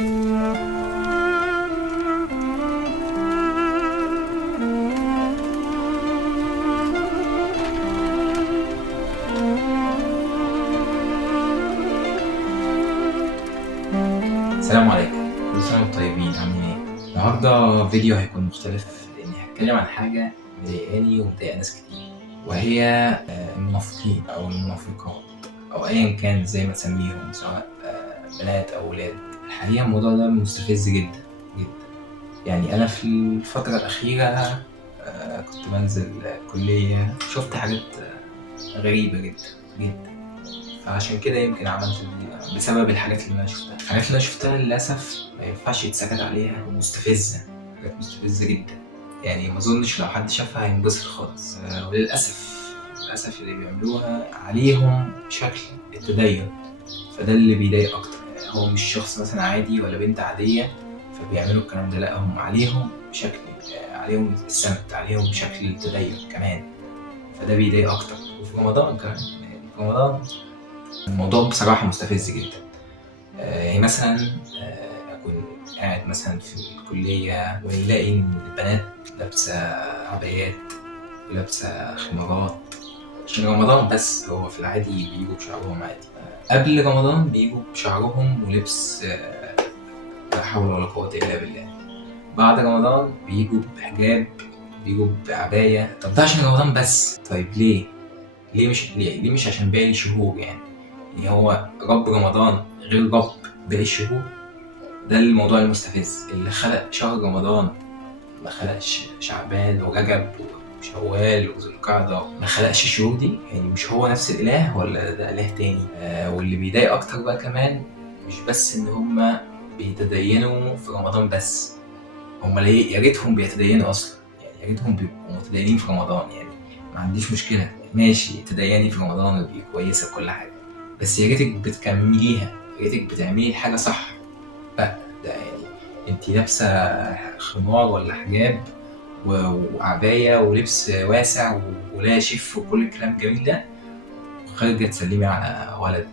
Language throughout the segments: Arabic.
السلام عليكم، كل سنة وانتم طيبين. عاملين ايه؟ النهارده فيديو هيكون مختلف لاني هتكلم عن حاجة مضايقاني ومضايقة ناس كتير، وهي المنافقين او المنافقات او ايا كان زي ما تسميهم، سواء بنات او ولاد. الحقيقة الموضوع ده مستفز جدا جدا. يعني انا في الفترة الأخيرة كنت بنزل كلية، شفت حاجات غريبة جدا جدا. فعشان كده يمكن عملت الفيديو ده بسبب الحاجات اللي انا شفتها للاسف ما ينفعش يتسكت عليها، ومستفزه، حاجات مستفزه جدا. يعني ما اظنش لو حد شافها هينبسط خالص. وللاسف اللي بيعملوها عليهم بشكل التدين، فده اللي بيضايق اكتر. هو مش شخص مثلا عادي ولا بنت عاديه فبيعملوا الكلام ده، لا، هم عليهم بشكل، عليهم السمت، عليهم بشكل التدين كمان، فده بيضايق اكتر. وفي رمضان كمان، يعني في رمضان الموضوع بصراحة مستفز جدا. يعني مثلا أكون قاعد مثلا في الكلية ونلاقي إن البنات لابسة عبايات ولابسة خمارات عشان رمضان، بس هو في العادي بيجوا بشعرهم عادي. قبل رمضان بيجوا بشعرهم ولبس لا حول ولا قوة إلا بالله. بعد رمضان بيجوا بحجاب، بيجوا بعباية. طب ده عشان رمضان بس. طيب ليه؟ ليه مش عشان باقي الشهور؟ يعني هو رب رمضان غير رب باقي الشهور؟ ده الموضوع المستفز. اللي خلق شهر رمضان ما خلقش شعبان ورجب وشوال وذو القعدة؟ ما خلقش الشهور دي؟ يعني مش هو نفس الإله ولا ده إله تاني؟ واللي بيضايق أكتر بقى كمان، مش بس إن هما بيتدينوا في رمضان بس، هما ليه يا ريتهم بيتدينوا أصلا. يعني يا ريتهم بيبقوا متدينين في رمضان. يعني ما عنديش مشكلة، ماشي تديني في رمضان ودي كويسة وكل حاجة، بس يا ريتك بتكمليها، يا ريتك بتعملي حاجة صح. لا، ده يعني انتي لابسة خمار ولا حجاب وعباية ولبس واسع ولا شف وكل الكلام الجميل ده، وخارجة تسلمي على ولد،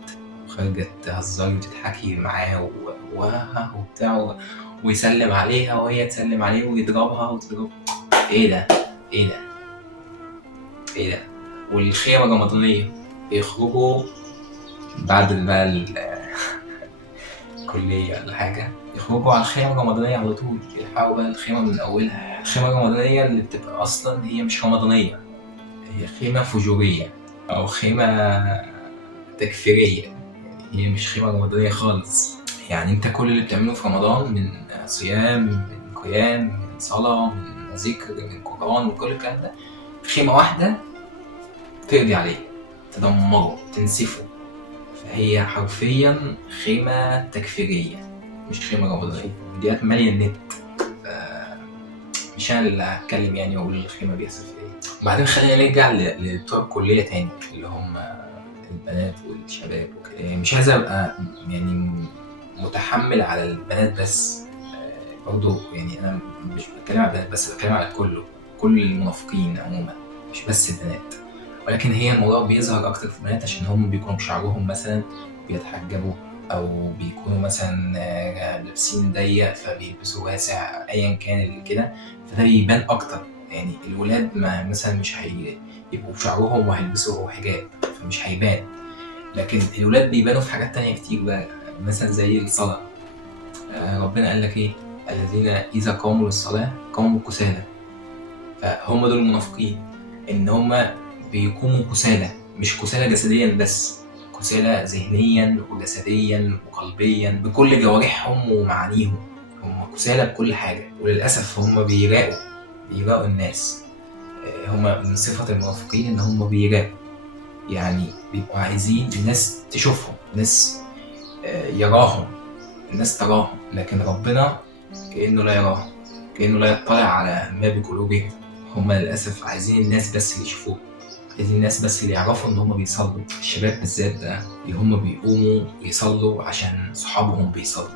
وخارجة تهزري وتضحكي معاه وبتاع، ويسلم عليها وهي تسلم عليه ويضربها وتضرب. ايه ده؟ ايه ده؟ ايه ده؟ والخيمة الرمضانية بيخرجوا بعد بقى الكلية ولا حاجة، يخرجوا على الخيمة الرمضانية على طول، يلحقوا بقى الخيمة من أولها. الخيمة الرمضانية اللي بتبقى أصلا هي مش رمضانية، هي خيمة فجورية أو خيمة تكفيرية. يعني هي مش خيمة رمضانية خالص. يعني أنت كل اللي بتعمله في رمضان من صيام، من قيام، من صلاة، من ذكر، من قرآن، وكل الكلام ده، خيمة واحدة تقضي عليه، تدمره، تنسفه. فهي حرفيا خيمة تكفيرية مش خيمة رمضانية. فيديوهات مالية النت، مش أنا اللي هتكلم يعني وأقول الخيمة بيحصل فيها إيه. وبعدين خلينا نرجع لبتوع الكلية تاني، اللي هم البنات والشباب وكده. يعني مش عايز أبقى يعني متحمل على البنات بس، برضه يعني أنا مش بتكلم على البنات بس، بتكلم على كل المنافقين عموما، مش بس البنات. ولكن هي الموضوع بيظهر اكتر في البنات عشان هم بيكونوا شعرهم مثلا بيتحجبوا، او بيكونوا مثلا لابسين ضيق فبيلبسوا واسع، ايا كان كده، فده بيبان اكتر. يعني الولاد ما مثلا مش هيبقوا بشعرهم وهيلبسوا حجاب فمش هيبان، لكن الولاد بيبانوا في حاجات تانية كتير بقى، مثلا زي الصلاة. ربنا قال لك ايه؟ الذين اذا قاموا للصلاة قاموا كسالى. فهم دول المنافقين، ان هم بيقوموا كسالى، مش كسالى جسديا بس، كسالى ذهنيا وجسديا وقلبيا، بكل جوارحهم ومعانيهم. هم كسالى بكل حاجة، وللأسف هم بيراقوا الناس. هم من صفة المنافقين إن هم بيراقوا، يعني بيبقوا عايزين الناس تشوفهم، الناس يراهم، الناس تراهم، لكن ربنا كأنه لا يراهم، كأنه لا يطلع على ما بقلوبهم. هم للأسف عايزين الناس بس اللي يشوفوه، عايزين الناس بس اللي يعرفوا إن هم بيصلوا. الشباب بالذات ده اللي هم بيقوموا ويصلوا عشان صحابهم بيصلوا،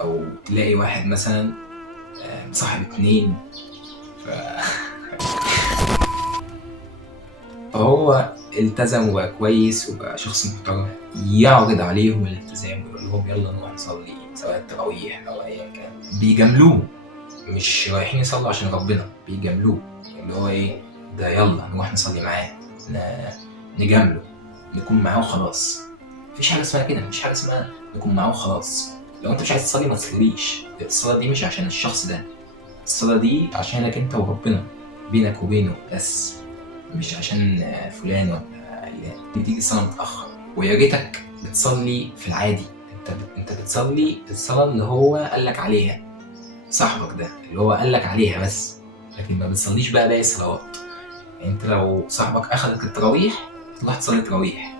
أو تلاقي واحد مثلا مصاحب 2 فهو التزم وبقى كويس وبقى شخص محترم، يعرض عليهم الالتزام ويقول لهم يلا نروح نصلي سواء التراويح او ايا كان، بيجاملوه، مش رايحين يصلوا عشان ربنا، بيجاملوه. اللي هو ايه ده، يلا نروح نصلي معاه، نجامله، نكون معاه وخلاص. مفيش حاجه اسمها كده، مفيش حاجه اسمها نكون معاه وخلاص. لو انت مش عايز تصلي ما تصليش. الصلاه دي مش عشان الشخص ده، الصلاه دي عشانك انت وربنا، بينك وبينه بس، مش عشان فلان ولا علان. بتيجي الصلاه متاخر، ويا ريتك بتصلي في العادي. انت بتصلي الصلاه اللي هو قالك عليها، صاحبك ده اللي هو قالك عليها بس، لكن ما بتصليش بقى باقي الصلوات. يعني انت لو صاحبك اخدك التراويح تروح تصلي التراويح،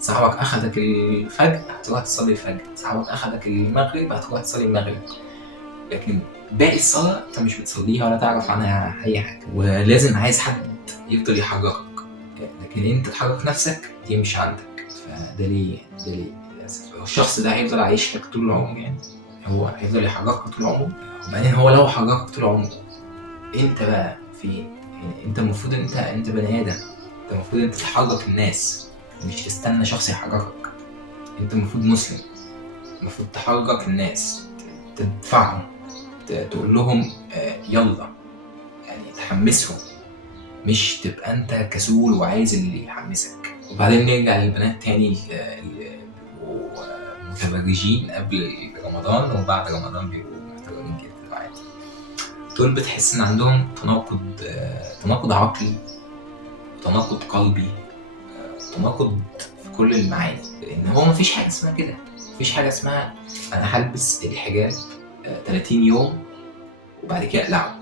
صاحبك اخدك الفجر هتروح تصلي الفجر، صاحبك اخدك المغرب هتروح تصلي المغرب. لكن باقي الصلاة انت مش بتصليها ولا تعرف عنها اي حاجة، ولازم عايز حد يفضل يحركك. لكن انت تحرك نفسك دي مش عندك. فده ليه للاسف الشخص ده هيفضل عايش لك طول العمر، يعني هو هيفضل يحركك طول عمره. وبعدين هو لو حركك طول عمره انت بقى فين؟ يعني انت المفروض انت بني ادم، انت المفروض انت تحرك الناس، مش تستنى شخص يحركك. انت المفروض مسلم، المفروض تحرك الناس، تدفعهم، تقول لهم يلا، يعني تحمسهم، مش تبقى انت كسول وعايز اللي يحمسك. وبعدين نرجع للبنات تاني اللي بيبقوا متبرجين قبل رمضان وبعد رمضان بيبقوا محترمين جدا عادي. دول بتحس ان عندهم تناقض عقلي، تناقض قلبي، تناقض في كل المعاني. لان هو مفيش حاجه اسمها كده، مفيش حاجه اسمها انا هلبس الحجاب 30 يوم وبعد كده اقلعه.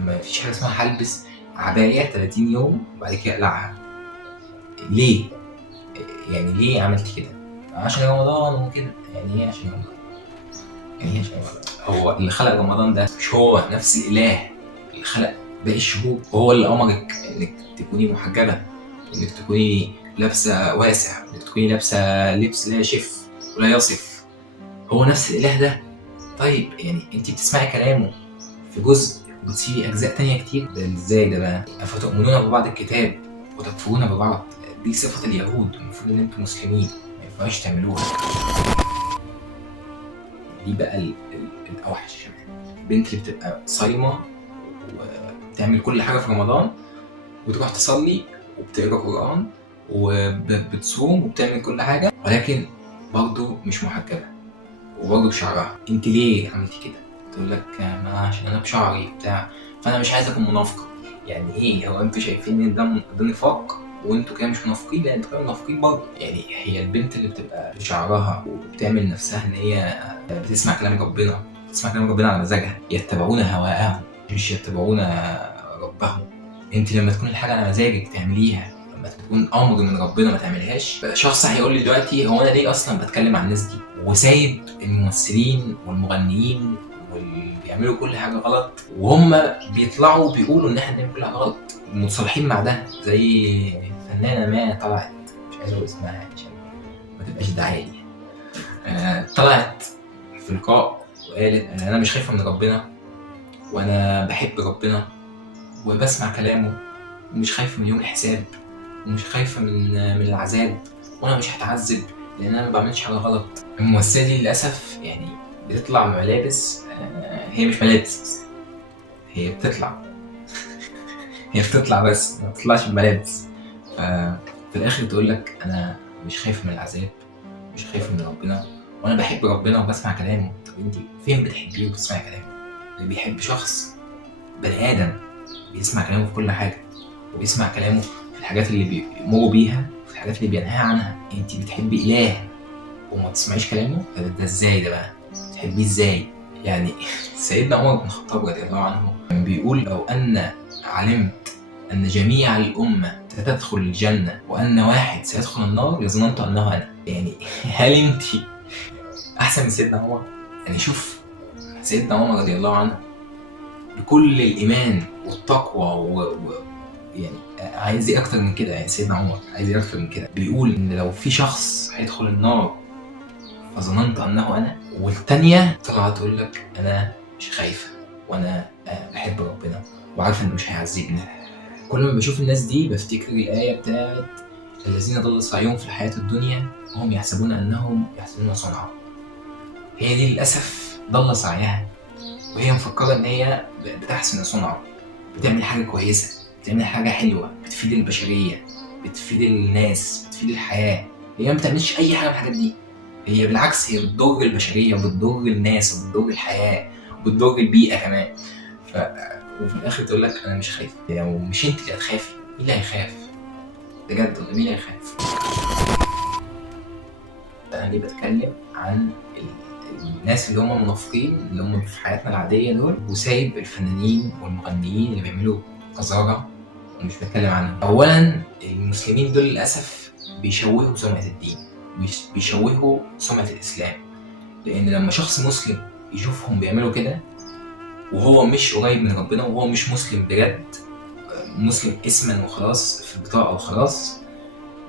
مفيش حاجه اسمها هلبس عبايه 30 يوم وبعد كده اقلعها. ليه؟ يعني ليه عملت كده؟ عشان رمضان وكده. يعني ايه عشان رمضان؟ يعني ايه عشان رمضان؟ هو اللي خلق رمضان ده مش هو نفس الاله اللي خلق باقي الشهور؟ وهو اللي امرك انك تكوني محجبه، انك تكوني لابسه واسع، انك تكوني لابسه لبس لا يشف ولا يصف. هو نفس الاله ده. طيب يعني انت بتسمعي كلامه في جزء وتسيبي اجزاء تانية كتير؟ ده ازاي ده بقى؟ افتؤمنون ببعض الكتاب وتكفرون ببعض؟ دي صفه اليهود، المفروض ان انتم مسلمين ما ينفعش تعملوها. دي بقى الاوحش كمان، البنت اللي بتبقى صايمه وبتعمل كل حاجه في رمضان وتروح تصلي وبتقرا قران وبتصوم وبتعمل كل حاجه، ولكن برضه مش محجبه وبرضه بشعرها. انت ليه عملتي كده؟ تقول لك ما عشان انا بشعري بتاع، فانا مش عايزه اكون منافقه. يعني ايه؟ هو انتوا شايفين ان ده نفاق وانتوا كده مش منافقين؟ لا انتوا كده منافقين برضه. يعني هي البنت اللي بتبقى بشعرها وبتعمل نفسها ان هي بتسمع كلام ربنا، بتسمع كلام ربنا على مزاجها، يتبعون هواءهم مش يتبعون ربهم. انت لما تكون الحاجه على مزاجك تعمليها، لما تكون امر من ربنا ما تعملهاش. شخص هيقول لي دلوقتي هو انا ليه اصلا بتكلم عن الناس دي وسايب الممثلين والمغنيين واللي بيعملوا كل حاجه غلط، وهم بيطلعوا بيقولوا ان احنا بنعمل كل حاجه غلط، متصالحين مع ده. زي فنانه ما طلعت، مش عايز اقول اسمها يعني عشان ما تبقاش دعايه، طلعت في لقاء وقالت انا مش خايفه من ربنا، وانا بحب ربنا وبسمع كلامه، ومش خايفه من يوم الحساب، ومش خايفه من العذاب، وانا مش هتعذب لان انا ما بعملش حاجه غلط. الممثله دي للاسف يعني بتطلع بملابس هي مش ملابس، هي بتطلع هي بتطلع بس ما بتطلعش بملابس. في الاخر تقول لك انا مش خايفه من العذاب، مش خايفه من ربنا، وانا بحب ربنا وبسمع كلامه. طب انت فين بتحبيه وبتسمعي كلامه؟ اللي بيحب شخص بني ادم بيسمع كلامه في كل حاجه، وبيسمع كلامه في الحاجات اللي بيمروا بيها وفي الحاجات اللي بينهى عنها. انت بتحبي اله وما تسمعيش كلامه؟ ده ازاي ده بقى؟ تحبيه ازاي؟ يعني سيدنا عمر بن الخطاب رضي الله عنه كان بيقول لو ان علمت ان جميع الامه ستدخل الجنه وان واحد سيدخل النار لظننت انه انا. يعني هل انت احسن من سيدنا عمر؟ يعني شوف سيدنا عمر رضي الله عنه بكل الايمان والتقوى يعني عايز ايه اكتر من كده؟ يعني سيدنا عمر عايز ايه اكتر من كده؟ بيقول ان لو في شخص هيدخل النار فظننت انه انا، والتانية طلعت تقول لك انا مش خايفه وانا بحب ربنا وعارفه انه مش هيعذبني. كل ما بشوف الناس دي بفتكر الايه بتاعت الذين ضل سعيهم في الحياه الدنيا وهم يحسبون انهم يحسنون صنعا. هي دي للاسف ضل سعيها، وهي مفكره ان هي بتحسن صنعه، بتعمل حاجه كويسه، بتعمل حاجه حلوه بتفيد البشريه، بتفيد الناس، بتفيد الحياه. هي ما بتعملش اي حاجه من الحاجات دي، هي بالعكس هي بتضر البشريه وبتضر الناس وبتضر الحياه وبتضر البيئه كمان. ف وفي الاخر تقول لك انا مش خايفه. يعني مش انت اللي هتخافي، مين اللي هيخاف بجد؟ مين اللي هيخاف؟ انا ليه بتكلم عن الناس اللي هم منافقين اللي هم في حياتنا العاديه دول، وسايب الفنانين والمغنيين اللي بيعملوا قذاره ومش بتكلم عنهم؟ اولا المسلمين دول للاسف بيشوهوا سمعه الدين، بيشوهوا سمعه الاسلام، لان لما شخص مسلم يشوفهم بيعملوا كده وهو مش قريب من ربنا وهو مش مسلم بجد، مسلم اسما وخلاص في البطاقه وخلاص،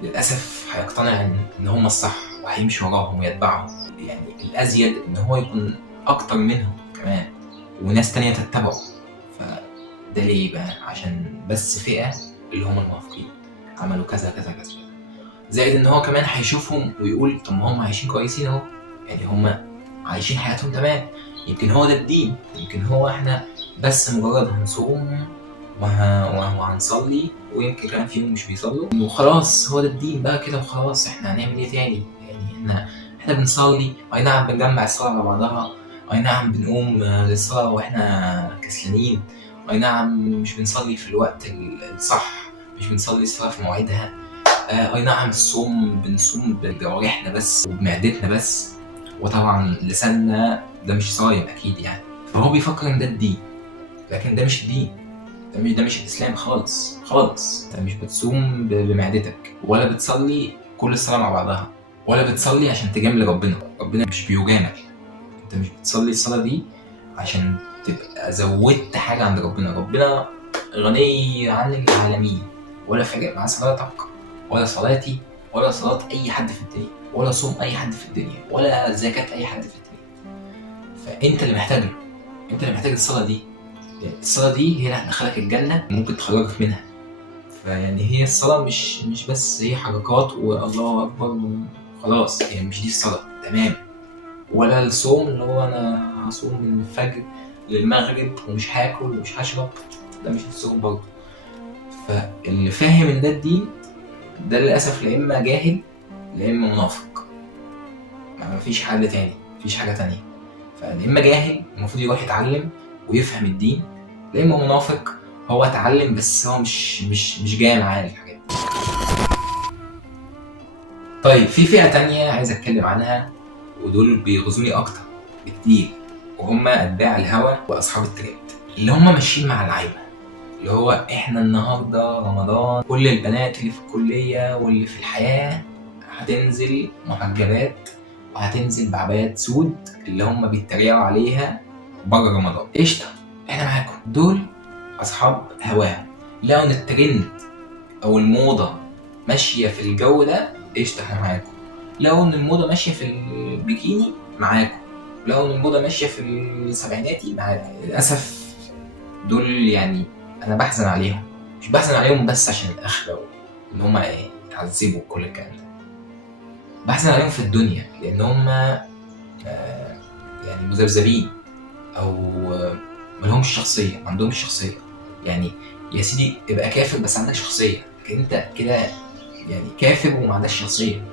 للاسف هيقتنع ان هم الصح وهيمشي وراهم ويتبعهم. يعني الازيد ان هو يكون اكتر منهم كمان وناس تانية تتبعه. فده ليه بقى؟ عشان بس فئة اللي هم المنافقين عملوا كذا كذا كذا، زائد ان هو كمان هيشوفهم ويقول طب ما هم عايشين كويسين اهو، يعني هم عايشين حياتهم تمام، يمكن هو ده الدين، يمكن هو احنا بس مجرد هنصوم وهنصلي، ويمكن كمان فيهم مش بيصلوا وخلاص، هو ده الدين بقى كده وخلاص، احنا هنعمل ايه تاني؟ يعني احنا بنصلي، اي نعم بنجمع الصلاة على بعضها، اي نعم بنقوم للصلاة واحنا كسلانين، اي نعم مش بنصلي في الوقت الصح، مش بنصلي الصلاة في مواعيدها، اي نعم الصوم بنصوم بجوارحنا بس وبمعدتنا بس، وطبعا لساننا ده مش صايم اكيد يعني. فهو بيفكر ان ده الدين، لكن ده مش الدين، ده مش الاسلام خالص خالص. انت مش بتصوم بمعدتك، ولا بتصلي كل الصلاه مع بعضها، ولا بتصلي عشان تجامل ربنا. ربنا مش بيجامل، انت مش بتصلي الصلاه دي عشان تبقى زودت حاجه عند ربنا. ربنا غني عن العالمين، ولا فارق معاه صلاتك ولا صلاتي ولا صلاه اي حد في الدنيا، ولا صوم اي حد في الدنيا، ولا زكاه اي حد في الدنيا. فانت اللي محتاج له، انت اللي محتاج الصلاه دي. الصلاة دي هي اللي هتدخلك الجنة، ممكن تخرجك منها. فيعني هي الصلاة مش بس هي حركات والله أكبر وخلاص، هي مش دي الصلاة تمام. ولا الصوم اللي هو أنا هصوم من الفجر للمغرب ومش هاكل ومش هشرب، ده مش الصوم برضه. فاللي فاهم إن ده الدين ده للأسف لا إما جاهل لا إما منافق، مفيش حل تاني، مفيش حاجة تانية. فيا إما جاهل المفروض يروح يتعلم ويفهم الدين، لا إما منافق هو اتعلم بس هو مش جاي معاه الحاجات دي. طيب في فئة تانية عايز اتكلم عنها، ودول بيغزوني اكتر بكتير، وهم اتباع الهوى واصحاب الترند، اللي هم ماشيين مع العايبة، اللي هو احنا النهارده رمضان، كل البنات اللي في الكلية واللي في الحياة هتنزل محجبات وهتنزل بعبايات سود اللي هم بيتريقوا عليها بره رمضان. قشطة، احنا معاكم. دول اصحاب هواه، لقوا ان الترند او الموضه ماشيه في الجو ده، قشطه احنا معاكم. لقوا ان الموضه ماشيه في البيكيني، معاكم. لقوا ان الموضه ماشيه في السبعيناتي، معاكم. للاسف دول يعني انا بحزن عليهم، مش بحزن عليهم بس عشان الاخره ان هم يتعذبوا كل الكلام ده، بحزن عليهم في الدنيا لان هم يعني مذبذبين، او ملهمش شخصيه، ما عندهمش شخصيه. يعني يا سيدي ابقى كافر بس عندك شخصيه، لكن انت كده يعني كافر وما عندكش شخصيه،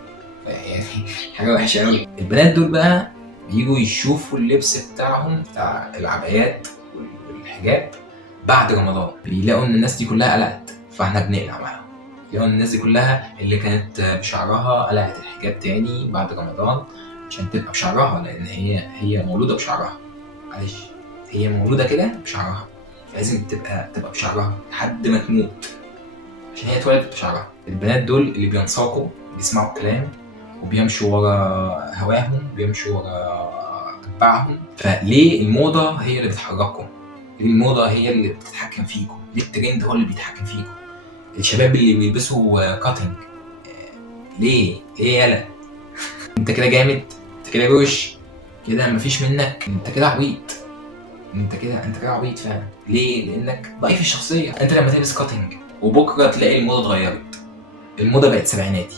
يعني حاجه وحشه قوي. البنات دول بقى بييجوا يشوفوا اللبس بتاعهم بتاع العبايات والحجاب بعد رمضان، بيلاقوا ان الناس دي كلها قلعت فاحنا بنقلع معاهم، بيلاقوا ان الناس دي كلها اللي كانت بشعرها قلعت الحجاب تاني بعد رمضان عشان تبقى بشعرها، لان هي مولوده بشعرها، معلش هي مولوده كده بشعرها، فلازم تبقى بشعرها لحد ما تموت عشان هي اتولدت بشعرها. البنات دول اللي بينساقوا بيسمعوا الكلام وبيمشوا ورا هواهم، بيمشوا ورا اتباعهم. فليه الموضه هي اللي بتحرككم؟ ليه الموضه هي اللي بتتحكم فيكم؟ ليه الترند هو اللي بيتحكم فيكم؟ الشباب اللي بيلبسوا كاتنج، ليه يالا؟ انت كده جامد، انت كده روش كده، مفيش منك، انت كده عبيط، انت كده عبيط فعلا. ليه؟ لانك ضعيف الشخصيه. انت لما تلبس كاتنج وبكره تلاقي الموضه اتغيرت، الموضه بقت سبعيناتي،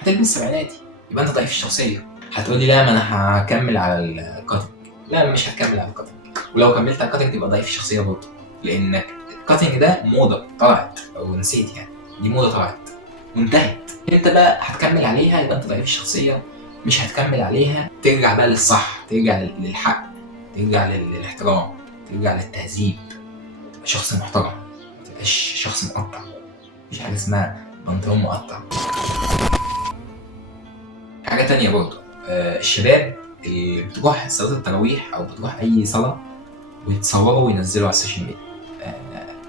هتلبس سبعيناتي، يبقى انت ضعيف الشخصيه. هتقولي لا، ما انا هكمل على الكاتنج. لا، مش هتكمل على الكاتنج، ولو كملت على الكاتنج تبقى ضعيف الشخصيه برضه، لانك الكاتنج ده موضه طلعت، او نسيت يعني، دي موضه طلعت وانتهت. انت بقى هتكمل عليها يبقى انت ضعيف الشخصيه، مش هتكمل عليها ترجع بقى للصح، ترجع للحق، ترجع للاحترام، ترجع للتهذيب، تبقى شخص محترم، ما تبقاش شخص مقطع. مفيش حاجه اسمها بنطلون مقطع. حاجه تانية برضه، الشباب اللي بتروح صلاه التراويح او بتروح اي صلاه ويتصوروا وينزلوا على السوشيال ميديا،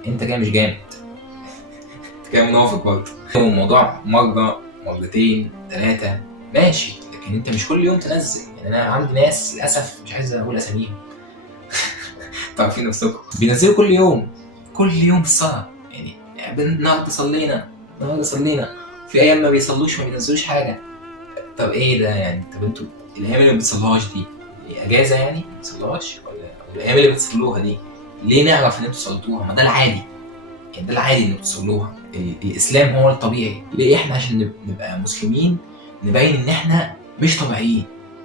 انت كده مش جامد، انت كده منافق برضه. الموضوع مره مرتين ثلاثه ماشي، لكن انت مش كل يوم تنزل. يعني انا عندي ناس للاسف مش عايز اقول اساميهم تعرفين نفسكم، بينزلوا كل يوم، كل يوم الصلاه. يعني النهارده صلينا، النهارده صلينا، في ايام ما بيصلوش، ما بينزلوش حاجه. طب ايه ده يعني؟ طب انتوا الايام اللي ما بتصلوهاش دي اجازه يعني ما بتصلوهاش، ولا الايام اللي بتصلوها دي ليه نعرف ان انتوا صليتوها؟ ما ده العادي، يعني ده العادي انكم تصلوها. الاسلام هو الطبيعي. ليه احنا عشان نبقى مسلمين نبين ان احنا مش طبيعيين،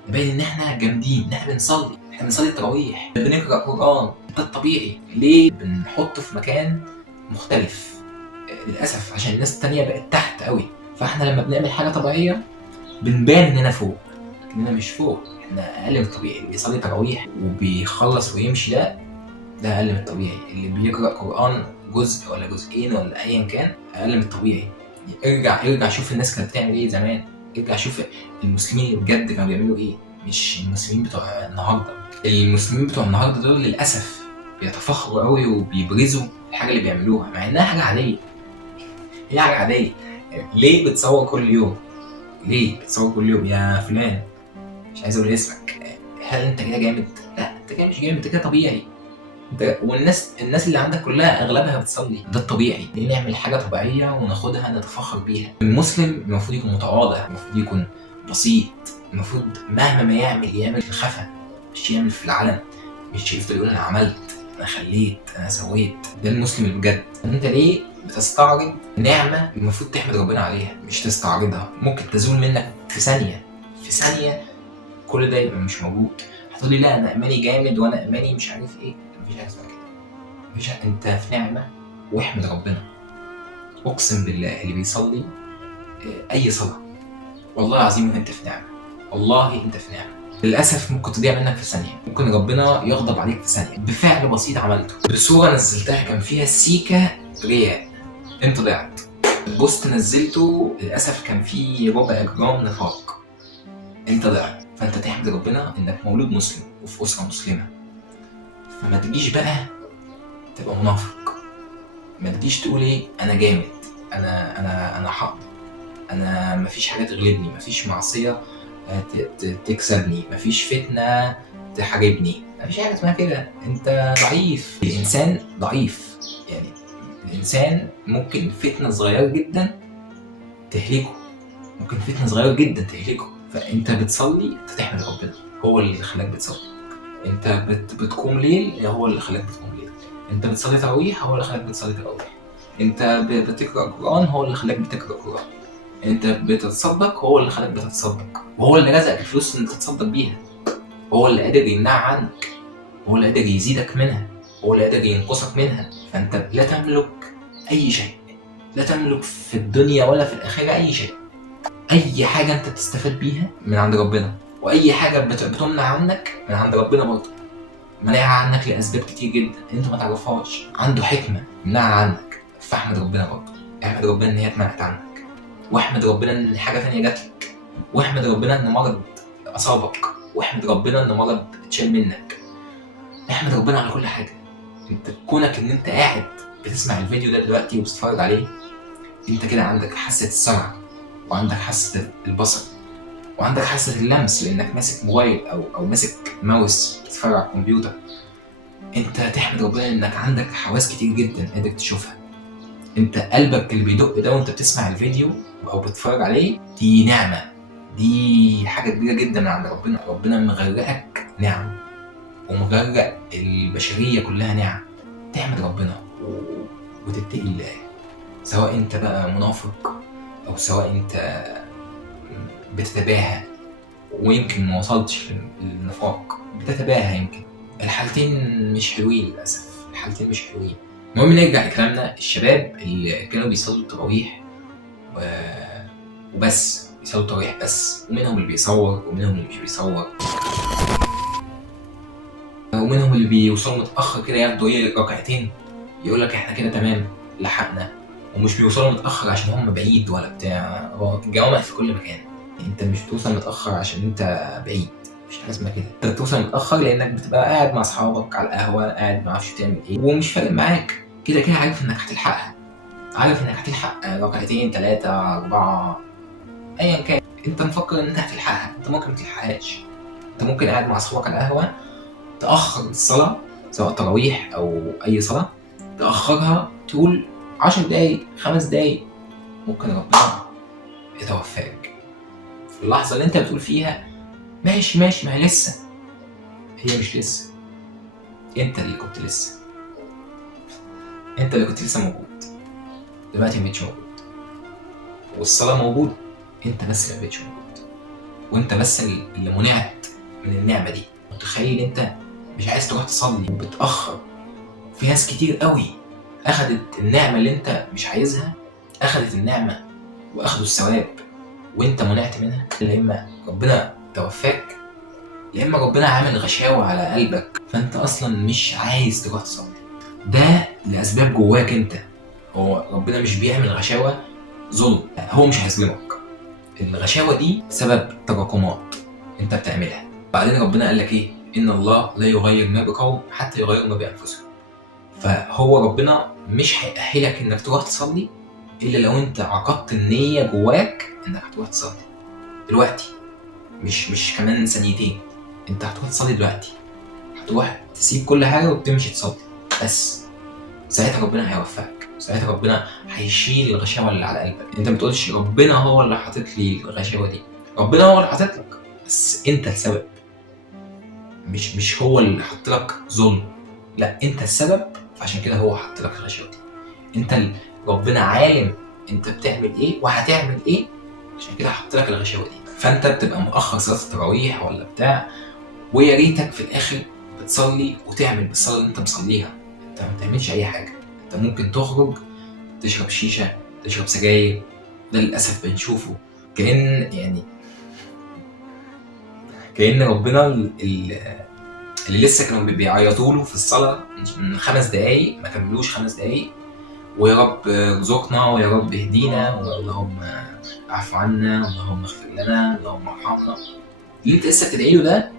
نبين ان احنا جامدين، ان احنا بنصلي، احنا بنصلي التراويح، بنقرا قران، ده الطبيعي. ليه بنحطه في مكان مختلف؟ للاسف عشان الناس التانية بقت تحت قوي، فاحنا لما بنعمل حاجه طبيعيه بنبان اننا فوق، لكننا مش فوق، احنا اقل من الطبيعي. اللي بيصلي تراويح وبيخلص ويمشي ده اقل من الطبيعي. اللي بيقرا قران جزء ولا جزئين ولا ايا كان اقل من الطبيعي. ارجع شوف الناس كانت بتعمل ايه زمان، ارجع شوف المسلمين اللي بجد كانوا بيعملوا ايه، مش المسلمين بتوع النهارده. المسلمين بتوع النهارده دول للاسف بيتفخروا قوي وبيبرزوا الحاجه اللي بيعملوها مع انها حاجه عاديه. هي حاجه عاديه. ليه بتصور كل يوم؟ ليه بتصور كل يوم يا فلان؟ مش عايز اقول اسمك. هل انت كده جامد؟ لا، انت كده مش جامد، انت كده طبيعي. والناس اللي عندك كلها اغلبها بتصلي، ده الطبيعي. ليه نعمل حاجه طبيعيه وناخدها نتفخر بيها؟ المسلم المفروض يكون متواضع، المفروض يكون بسيط، المفروض مهما ما يعمل في الخفا، مش يعمل في العلن، مش يفضل يقول انا عملت، انا خليت، انا سويت. ده المسلم اللي بجد. انت ليه بتستعرض نعمه المفروض تحمد ربنا عليها؟ مش تستعرضها، ممكن تزول منك في ثانيه، في ثانيه كل ده يبقى مش موجود. هتقولي لا انا ايماني جامد وانا ايماني مش عارف ايه. مفيش حاجه اسمها كده. مفيش انت في نعمه واحمد ربنا. اقسم بالله اللي بيصلي اي صلاه والله العظيم انت في نعمه، والله انت في نعمه. للاسف ممكن تضيع منك في ثانيه، ممكن ربنا يغضب عليك في ثانيه بفعل بسيط عملته، بصوره نزلتها كان فيها سيكه رياء انت ضيعت. البوست نزلته للاسف كان فيه ربع جرام نفاق انت ضيعت. فانت تحمد ربنا انك مولود مسلم وفي اسره مسلمه. فما تجيش بقى تبقى منافق، ما تجيش تقول ايه انا جامد، انا حق، انا مفيش حاجه تغلبني، مفيش معصيه تكسبني، مفيش فتنه تحاربني. مفيش حاجه اسمها كده، انت ضعيف. الانسان ضعيف، يعني الانسان ممكن فتنه صغيره جدا تهلكه، ممكن فتنه صغيره جدا تهلكه. فانت بتصلي انت تحمد ربنا، هو اللي خلاك بتصلي. انت بتقوم ليل، هو اللي خلاك بتقوم ليل. انت بتصلي تراويح، هو اللي خلاك بتصلي تراويح. انت بتقرا قران، هو اللي خلاك بتقرا قران. انت بتتصدق، هو اللي خلاك بتتصدق، وهو اللي رزقك الفلوس اللي تتصدق بيها، هو اللي قادر يمنعها عنك، هو اللي قادر يزيدك منها، هو اللي قادر ينقصك منها. فانت لا تملك اي شيء، لا تملك في الدنيا ولا في الاخره اي شيء. اي حاجه انت بتستفاد بيها من عند ربنا، واي حاجه بتمنع عنك من عند ربنا برضه. منعها عنك لاسباب كتير جدا انت ما تعرفهاش، عنده حكمه منعها عنك. فاحمد ربنا برضه، احمد ربنا ان هي اتمنعت عنك، واحمد ربنا ان حاجه ثانيه جات لك، واحمد ربنا ان مرض اصابك، واحمد ربنا ان مرض اتشال منك. احمد ربنا على كل حاجه. انت كونك ان انت قاعد بتسمع الفيديو ده دلوقتي وبتتفرج عليه، انت كده عندك حاسه السمع، وعندك حاسه البصر، وعندك حاسه اللمس لانك ماسك موبايل او ماسك ماوس بتتفرج على الكمبيوتر. انت تحمد ربنا انك عندك حواس كتير جدا قادر تشوفها. انت قلبك اللي بيدق ده وانت بتسمع الفيديو او بتتفرج عليه، دي نعمه، دي حاجه كبيره جدا من عند ربنا. ربنا مغرقك نعم، ومغرق البشريه كلها نعم. تحمد ربنا وتتقي الله، سواء انت بقى منافق او سواء انت بتتباهى ويمكن ما وصلتش للنفاق، بتتباهى. يمكن الحالتين مش حلوين للاسف، الحالتين مش حلوين. المهم نرجع لكلامنا. الشباب اللي كانوا بيصلوا التراويح وبس، بيصلوا التراويح بس، ومنهم اللي بيصور ومنهم اللي مش بيصور، ومنهم اللي بيوصلوا متاخر كده ياخدوا ركعتين يقول لك احنا كده تمام لحقنا، ومش بيوصلوا متاخر عشان هم بعيد ولا بتاع. هو الجوامع في كل مكان، انت مش بتوصل متاخر عشان انت بعيد، مش حاجه اسمها كده. انت بتوصل متاخر لانك بتبقى قاعد مع اصحابك على القهوه، قاعد ما اعرفش تعمل ايه، ومش فارق معاك، كده كده عارف انك هتلحقها، عارف انك هتلحق ركعتين 3 4 ايا كان. انت مفكر ان انت هتلحقها، انت ممكن ما تلحقهاش. انت ممكن قاعد مع اصحابك على القهوه تاخر الصلاه، سواء تراويح او اي صلاه، تاخرها تقول 10 دقايق 5 دقايق، ممكن ربنا يتوفاك في اللحظه اللي انت بتقول فيها ماشي ماشي، ما هي لسه، هي مش لسه، انت اللي كنت لسه، انت اللي كنت لسه موجود، دلوقتي ما بقتش موجود، والصلاه موجوده، انت بس اللي ما بقتش موجود، وانت بس اللي منعت من النعمه دي. متخيل انت مش عايز تروح تصلي وبتاخر؟ في ناس كتير قوي اخدت النعمه اللي انت مش عايزها، اخدت النعمه واخدوا الثواب وانت منعت منها. لا اما ربنا توفاك، لا اما ربنا عامل غشاوه على قلبك، فانت اصلا مش عايز تروح تصلي. ده لاسباب جواك انت. هو ربنا مش بيعمل غشاوه ظلم، هو مش هيظلمك. الغشاوه دي سبب تراكمات انت بتعملها. بعدين ربنا قال لك ايه؟ ان الله لا يغير ما بقوم حتى يغيروا ما بانفسهم. فهو ربنا مش هيأهلك انك تروح تصلي الا لو انت عقدت النيه جواك انك هتروح تصلي دلوقتي، مش كمان ثانيتين. انت هتروح تصلي دلوقتي، هتروح تسيب كل حاجه وتمشي تصلي بس. ساعتها ربنا هيوفقك، ساعتها ربنا هيشيل الغشاوه اللي على قلبك. انت ما تقولش ربنا هو اللي حاطط لي الغشاوه دي، ربنا هو اللي حاطط لك، بس انت السبب. مش هو اللي حط لك ظلم، لا انت السبب، فعشان كده هو حط لك الغشاوه دي. انت ربنا عالم انت بتعمل ايه وهتعمل ايه، عشان كده حط لك الغشاوه دي. فانت بتبقى مؤخر صلاه التراويح ولا بتاع، ويا ريتك في الاخر بتصلي وتعمل بالصلاه اللي انت مصليها. انت ما بتعملش اي حاجه، انت ممكن تخرج تشرب شيشه، تشرب سجاير. ده للاسف بنشوفه. كأن ربنا اللي لسه كانوا بيعيطوا له في الصلاه من 5 دقايق ما كملوش 5 دقايق، ويا رب ارزقنا ويا رب اهدينا اللهم اعف عنا اللهم اغفر لنا اللهم ارحمنا، اللي انت لسه بتدعي له ده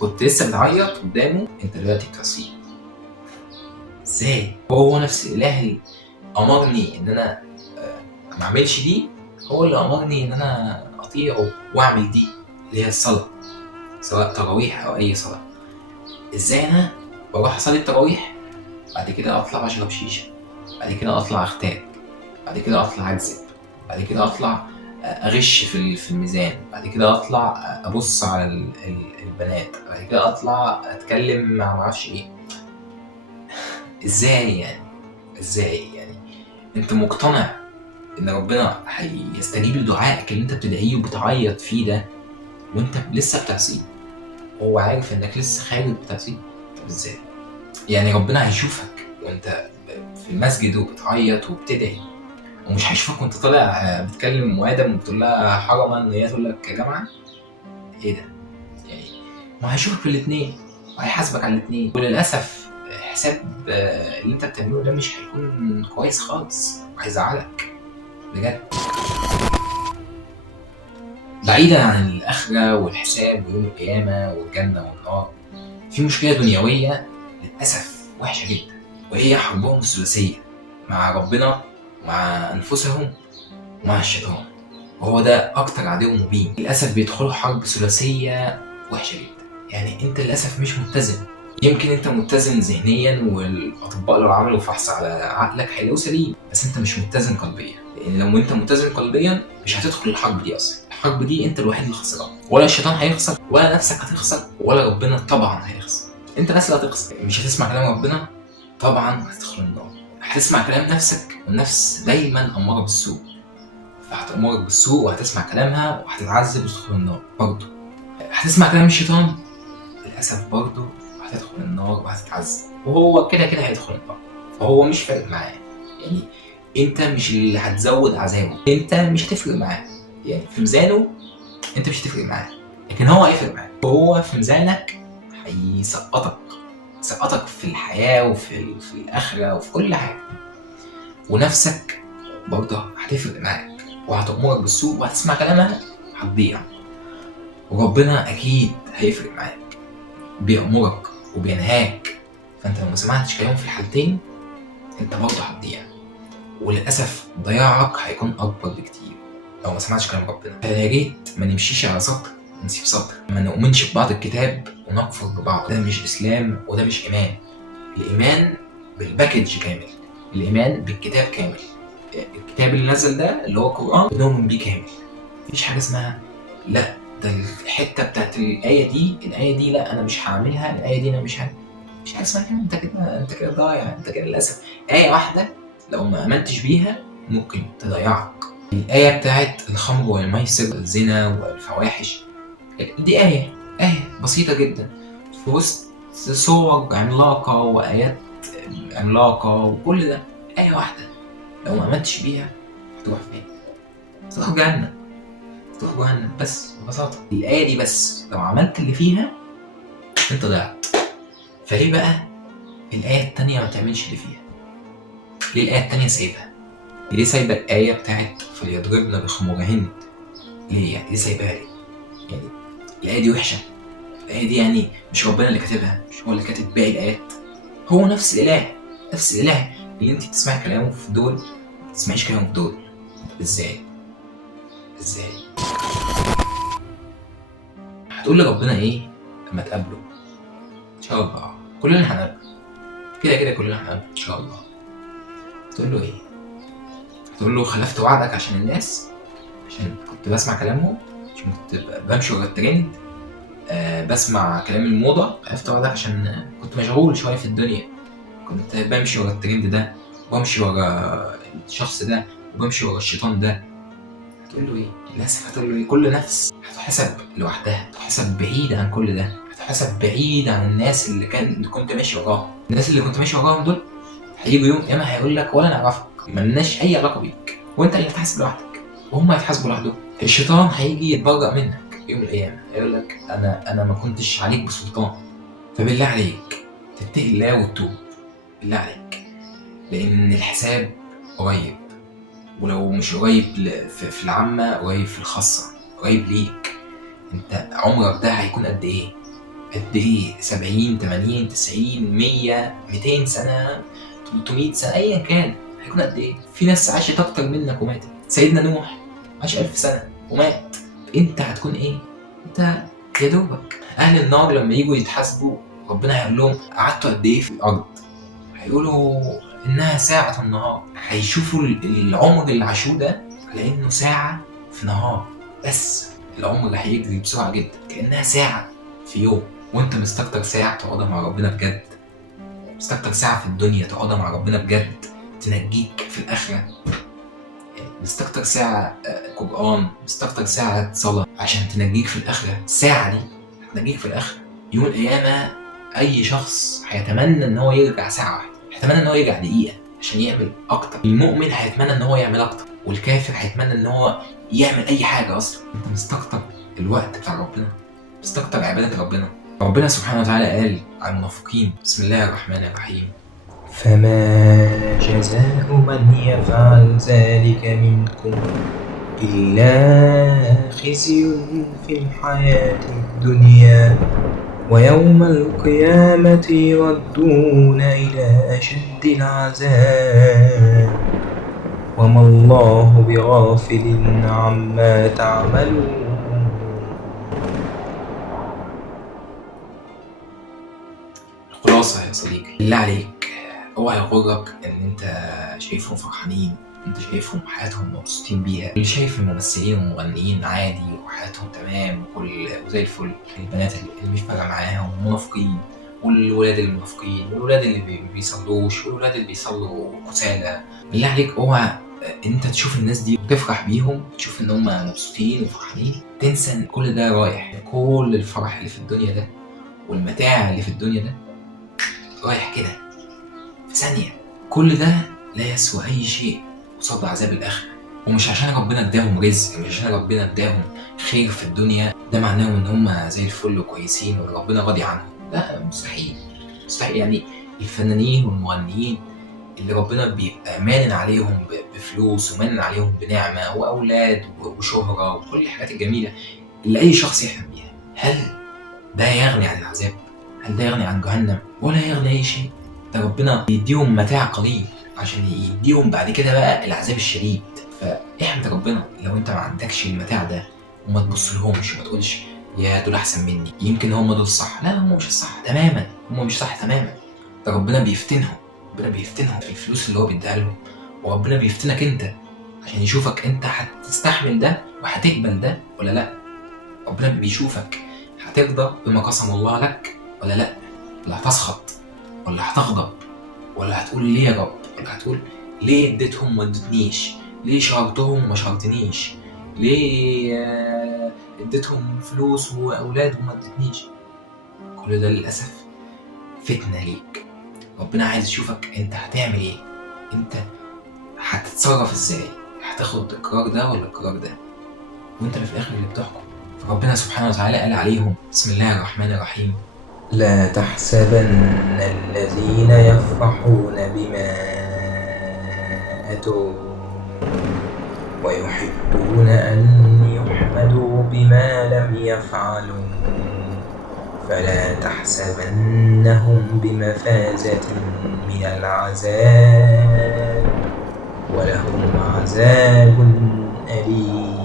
كنت لسه بتعيط قدامه، انت دلوقتي بتصلي. ازاي؟ هو نفس الاله اللي امرني ان انا ما اعملش دي، هو اللي امرني ان انا اطيعه واعمل دي اللي هي الصلاه، سواء تراويح او اي صلاه. ازاي انا بروح اصلي التراويح بعد كده اطلع اشرب شيشه، بعد كده اطلع اغتاب، بعد كده اطلع اكذب، بعد كده اطلع اغش في الميزان، بعد كده اطلع ابص على البنات، بعد كده اطلع اتكلم مع معرفش ايه؟ ازاي يعني؟ ازاي يعني انت مقتنع ان ربنا هيستجيب لدعائك اللي انت بتدعيه وبتعيط فيه ده وانت لسه بتعصيه؟ هو عارف انك لسه خارج بتعصيه. طب ازاي يعني ربنا هيشوفك وانت في المسجد وبتعيط وبتدعي، ومش هيشوفك وانت طالع بتكلم ام ادم وبتقول لها حرما هي تقول لك يا جماعه؟ ايه ده يعني؟ ما هيشوفك في الاثنين وهيحاسبك على الاثنين، وللاسف حساب اللي انت بتعمله ده مش هيكون كويس خالص وهيزعلك بجد. بعيدا عن الاخره والحساب ويوم القيامه والجنه والنار، في مشكله دنيويه للاسف وحشه جدا، وهي حربهم الثلاثيه مع ربنا ومع انفسهم ومع الشيطان. وهو ده اكتر عدو مبين. للاسف بيدخلوا حرب ثلاثيه وحشه جدا. يعني انت للاسف مش متزن. يمكن انت متزن ذهنيا والاطباء لو عملوا فحص على عقلك هيلاقوه سليم، بس انت مش متزن قلبيا. لان لو انت متزن قلبيا مش هتدخل الحرب دي اصلا. الحرب دي انت الوحيد اللي خسران، ولا الشيطان هيخسر ولا نفسك هتخسر ولا ربنا طبعا هيخسر. انت بس اللي هتخسر. مش هتسمع كلام ربنا طبعا هتدخل النار. هتسمع كلام نفسك، والنفس دايما اماره بالسوء، فهتأمرك بالسوء وهتسمع كلامها وهتتعذب وتدخل النار برضه. هتسمع كلام الشيطان للاسف برضه هتدخل النار وهتتعذب، وهو كده كده هيدخل النار، فهو مش فارق معاه. يعني انت مش اللي هتزود عذابه، انت مش هتفرق معاه، يعني في ميزانه انت مش هتفرق معاه، لكن هو هيفرق معاك. هو في ميزانك هيسقطك في الحياه وفي الاخره وفي كل حاجه. ونفسك برضه هتفرق معاك وهتأمرك بالسوء وهتسمع كلامها هتضيع. وربنا اكيد هيفرق معاك، بيأمرك وبينهاك، فانت لو ما سمعتش كلامه في الحالتين انت برضه هتضيع، وللاسف ضياعك هيكون اكبر بكتير لو ما سمعتش كلام ربنا. فيا ريت ما نمشيش على سطر ونسيب سطر، ما نؤمنش ببعض الكتاب ونكفر ببعض. ده مش اسلام وده مش ايمان. الايمان بالباكج كامل، الايمان بالكتاب كامل. الكتاب اللي نزل ده اللي هو القرآن بنؤمن بيه كامل. مفيش حاجه اسمها لا ده الحته بتاعت الايه دي لا انا مش هعملها، الايه دي انا مش هعمل. مش حاجه اسمها كده، انت كده ضايع، انت كده للاسف. ايه واحده لو ما امنتش بيها ممكن تضيعك. الايه بتاعت الخمر والميسر والزنا والفواحش دي ايه بسيطه جدا في وسط صور عملاقه وايات عملاقه وكل ده. ايه واحده لو ما امنتش بيها هتروح فين؟ هتروح جهنم، هتروح جهنم بس ببساطه. الايه دي بس لو عملت اللي فيها انت ضيعت. فليه بقى الايه التانيه ما تعملش اللي فيها؟ ليه الايه التانيه سايبها؟ ليه سايبه الايه بتاعت فليضربن بخمورهن؟ ليه يعني؟ ليه سايبها ليه؟ يعني الايه دي وحشه؟ الايه دي يعني مش ربنا اللي كاتبها؟ مش هو اللي كاتب باقي الايات؟ هو نفس الاله اللي انت بتسمعي كلامه في دول ما تسمعيش كلامه في دول. طب ازاي؟ هتقول لربنا ايه لما تقابله؟ ان شاء الله كلنا هنقابله، كده كلنا هنقابله ان شاء الله. تقول له ايه؟ هتقول له خلفت وعدك عشان الناس، عشان كنت بسمع كلامهم، عشان كنت بمشي ورا الترند، بسمع كلام الموضة. خلفت وعدك عشان كنت مشغول شوية في الدنيا، كنت بمشي ورا الترند ده وبمشي ورا الشخص ده وبمشي ورا الشيطان ده. هتقول له ايه؟ للاسف هتقول له ايه؟ كل نفس هتحسب لوحدها، هتحسب بعيد عن كل ده، هتحسب بعيد عن الناس اللي كنت ماشي وراهم. الناس اللي كنت ماشي وراهم دول هيجوا يوم القيامة هيقول لك ولا نعرفك، ملناش اي علاقة بيك، وانت اللي هتحاسب لوحدك وهم هيتحاسبوا لوحدهم. الشيطان هيجي يتبرأ منك يوم القيامة، هيقول لك انا ما كنتش عليك بسلطان. فبالله عليك تتقي الله وتتوب، بالله عليك، لان الحساب قريب. ولو مش قريب في العامة، قريب في الخاصة، قريب ليك انت. عمرك ده هيكون قد ايه؟ 70 80 90 100 200 سنة 300 سنة ايا كان، هيكون قد ايه؟ في ناس عاشت اكتر منك وماتت. سيدنا نوح عاش 1000 سنة ومات. انت هتكون ايه؟ انت يا دوبك. اهل النار لما يجوا يتحاسبوا ربنا هيقول لهم قعدتوا قد ايه في الارض؟ هيقولوا انها ساعة النهار. هيشوفوا العمر اللي عاشوه ده على انه ساعة في نهار بس. العمر اللي هيجري بسرعة جدا كأنها ساعة في يوم، وانت مستكتر ساعة تقعدها مع ربنا بجد، مستكتر ساعة في الدنيا تقعدها مع ربنا بجد تنجيك في الآخرة. مستكتر ساعة قرآن، مستكتر ساعة صلاة عشان تنجيك في الآخرة. الساعة دي هتنجيك في الآخرة. يوم القيامة أي شخص هيتمنى إن هو يرجع ساعة واحدة، هيتمنى إن هو يرجع دقيقة عشان يعمل أكتر. المؤمن هيتمنى إن هو يعمل أكتر، والكافر هيتمنى إن هو يعمل أي حاجة أصلا. أنت مستكتر الوقت بتاع ربنا، مستكتر عبادة ربنا. ربنا سبحانه وتعالى قال عن المنافقين: بسم الله الرحمن الرحيم: فما جزاء من يفعل ذلك منكم إلا خزي في الحياة الدنيا ويوم القيامة يردون إلى أشد العذاب وما الله بغافل عما تعملون. الخلاصة يا صديقي، بالله عليك اوعى يغرك ان انت شايفهم فرحانين، انت شايفهم حياتهم مبسوطين بيها. اللي شايف الممثلين والمغنيين عادي وحياتهم تمام وزي الفل. البنات اللي مش فارقة معاهم منافقين، والولاد المنافقين، والولاد اللي بيصلوش، والولاد اللي بيصلوا كسالى. بالله عليك اوعى انت تشوف الناس دي وتفرح بيهم، تشوف ان هم مبسوطين وفرحانين، تنسى ان كل ده رايح. كل الفرح اللي في الدنيا ده والمتاع اللي في الدنيا ده رايح كده في ثانية. كل ده لا يسوى اي شيء قصاد عذاب الاخرة. ومش عشان ربنا اداهم رزق، مش عشان ربنا اداهم خير في الدنيا ده معناه ان هم زي الفل وكويسين وربنا راضي عنهم. لا، مستحيل. مستحيل. يعني الفنانين والمغنيين اللي ربنا بيبقى مانن عليهم بفلوس ومانن عليهم بنعمة وأولاد وشهرة وكل الحاجات الجميلة اللي أي شخص يحلم بيها، هل ده يغني عن العذاب؟ هل ده يغني عن جهنم؟ ولا يغني أي شيء. ده ربنا بيديهم متاع قليل عشان يديهم بعد كده بقى العذاب الشديد. فاحمد ربنا لو انت ما عندكش المتاع ده، وما تبصلهمش وما تقولش يا دول احسن مني، يمكن هم دول الصح. لا، هم مش الصح تماما، هم مش صح تماما. ده ربنا بيفتنهم، ربنا بيفتنهم في الفلوس اللي هو بيديها لهم، وربنا بيفتنك انت عشان يشوفك انت هتستحمل ده وهتقبل ده ولا لا. ربنا بيشوفك هترضى بما قسم الله لك ولا لا، ولا هتسخط ولا هتغضب، ولا هتقول ليه يا رب، ولا هتقول ليه اديتهم وما ادتنيش، ليه شهرتهم وما شهرتنيش، ليه اديتهم فلوس واولاد وما ادتنيش. كل ده للاسف فتنه ليك. ربنا عايز يشوفك انت هتعمل ايه، انت هتتصرف ازاي، هتاخد القرار ده ولا القرار ده، وانت في الاخر اللي بتحكم. فربنا سبحانه وتعالى قال عليهم بسم الله الرحمن الرحيم: لا تحسبن الذين يفرحون بما أتوا ويحبون أن يحمدوا بما لم يفعلوا فلا تحسبنهم بمفازة من العذاب ولهم عذاب أليم.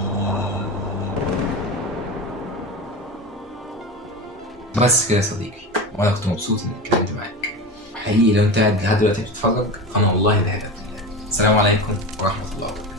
بس كده يا صديقي، وانا كنت مبسوط اني اتكلمت معاك حقيقي. لو انت قاعد لحد دلوقتي بتتفرج فانا والله ده هدف. السلام عليكم ورحمة الله وبركاته.